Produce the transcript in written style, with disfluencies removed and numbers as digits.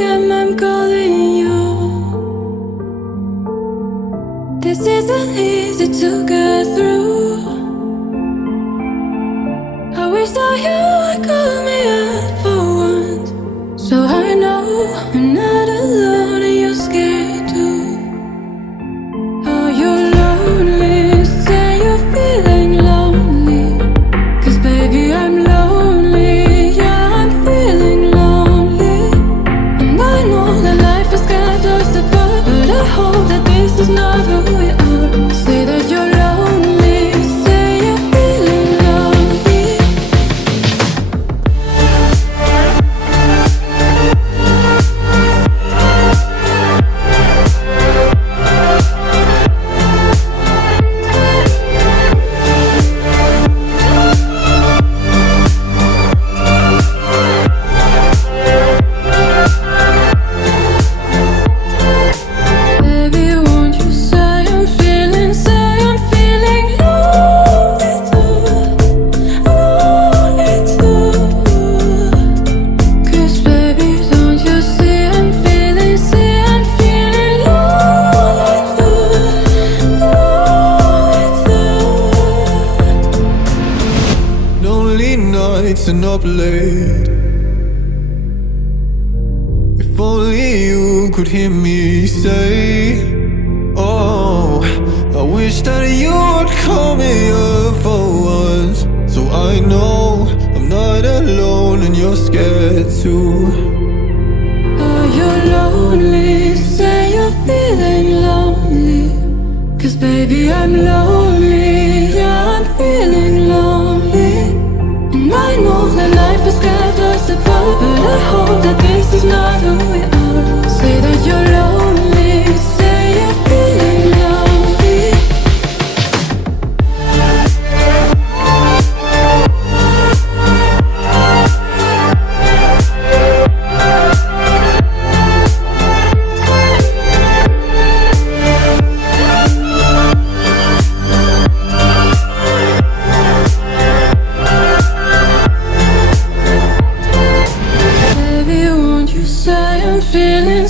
am, I'm calling you. This isn't easy to get through. I wish that you would call me up for once, so I know I'm not alone and you're scared too. Are you lonely? Say you're feeling lonely, 'cause baby I'm lonely. Yeah, I'm feeling lonely, and I know that life has kept us apart, but I hope that this is not who we are. Say that you're lonely, say you're feeling lonely. Baby, won't you say I'm feeling lonely too, lonely too. 'Cause baby, don't you see I'm feeling lonely too, lonely too. Lonely nights and up late. If only you could hear me say, oh, I wish that you would call me up for once, so I know I'm not alone and you're scared too. Are you lonely? Say you're feeling lonely, 'cause baby I'm lonely. Yeah, I'm feeling lonely, and I know that life has kept us apart, but I hope that this is not who we are. Say that you're lonely, say you're feeling lonely. Baby, won't you say I'm feeling